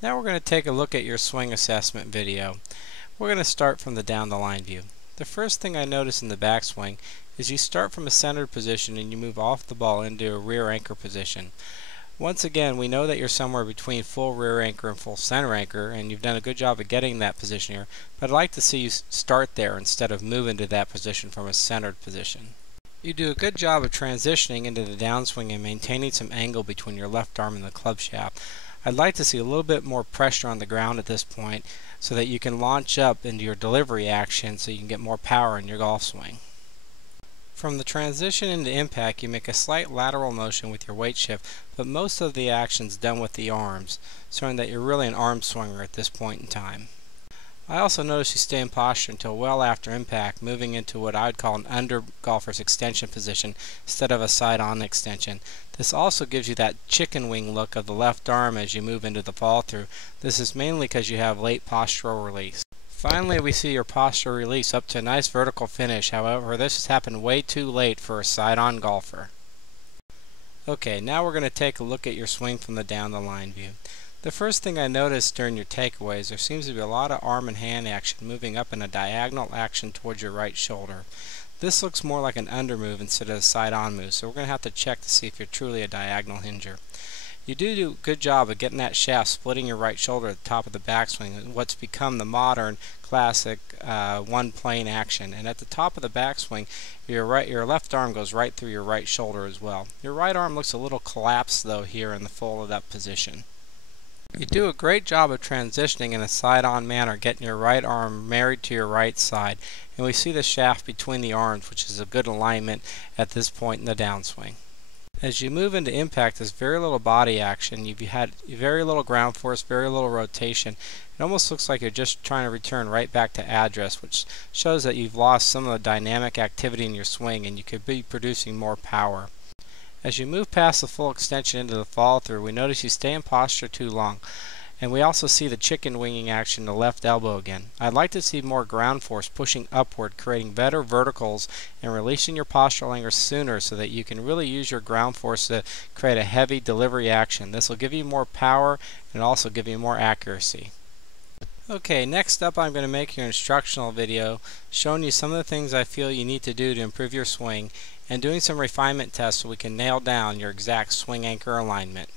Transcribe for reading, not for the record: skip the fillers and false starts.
Now we're going to take a look at your swing assessment video. We're going to start from the down the line view. The first thing I notice in the backswing is you start from a centered position and you move off the ball into a rear anchor position. Once again, we know that you're somewhere between full rear anchor and full center anchor, and you've done a good job of getting that position here, but I'd like to see you start there instead of moving to that position from a centered position. You do a good job of transitioning into the downswing and maintaining some angle between your left arm and the club shaft. I'd like to see a little bit more pressure on the ground at this point so that you can launch up into your delivery action so you can get more power in your golf swing. From the transition into impact, you make a slight lateral motion with your weight shift, but most of the action's done with the arms, showing that you're really an arm swinger at this point in time. I also notice you stay in posture until well after impact, moving into what I would call an under golfer's extension position instead of a side-on extension. This also gives you that chicken wing look of the left arm as you move into the fall through. This is mainly because you have late postural release. Finally, we see your posture release up to a nice vertical finish. However, this has happened way too late for a side-on golfer. Okay, now we're going to take a look at your swing from the down the line view. The first thing I noticed during your takeaways, there seems to be a lot of arm and hand action moving up in a diagonal action towards your right shoulder. This looks more like an under move instead of a side-on move, so we're going to have to check to see if you're truly a diagonal hinger. You do a good job of getting that shaft splitting your right shoulder at the top of the backswing, what's become the modern classic one plane action. And at the top of the backswing, your left arm goes right through your right shoulder as well. Your right arm looks a little collapsed though here in the folded up position. You do a great job of transitioning in a side-on manner, getting your right arm married to your right side, and we see the shaft between the arms, which is a good alignment at this point in the downswing. As you move into impact, there's very little body action. You've had very little ground force, very little rotation. It almost looks like you're just trying to return right back to address, which shows that you've lost some of the dynamic activity in your swing and you could be producing more power. As you move past the full extension into the fall through, we notice you stay in posture too long. And we also see the chicken winging action in the left elbow again. I'd like to see more ground force pushing upward, creating better verticals and releasing your postural anger sooner so that you can really use your ground force to create a heavy delivery action. This will give you more power and also give you more accuracy. Okay, next up I'm going to make your instructional video showing you some of the things I feel you need to do to improve your swing and doing some refinement tests so we can nail down your exact swing anchor alignment.